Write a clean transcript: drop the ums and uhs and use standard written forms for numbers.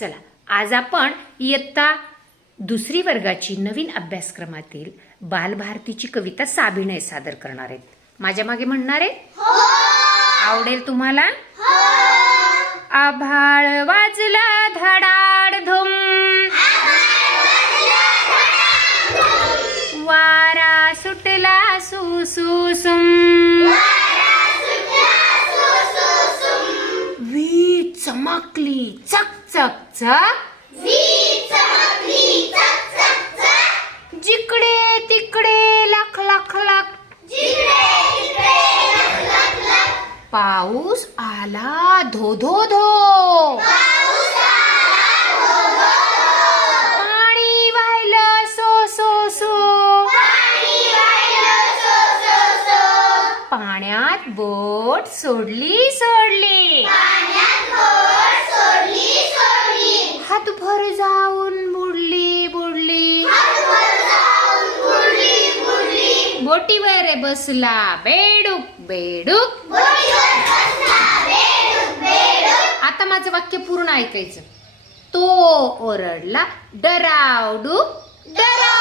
चला, आज आपण इयत्ता दुसरी वर्गाची नवीन अभ्यासक्रमातील बालभारतीची कविता साभिनय सादर करणार आहेत. माझ्या मागे म्हणणार आहे? आवडेल तुम्हाला? आभाळ वाजला धडाडधुम, वारा सुटला सुसुसुम, वीज चमकली चक चक चक, जिकडे तिकडे लख लख लख, पाऊस आला धो धो धो, पाणी वाहिलं सो सो सो, पाण्यात बोट सोडली सोडली, हातभर जाऊन बुडली बुडली, बोटीवर बसला बेडूक बेडूक. आता माझं वाक्य पूर्ण ऐकायचं. तो ओरडला डरावडूक डरावडूक.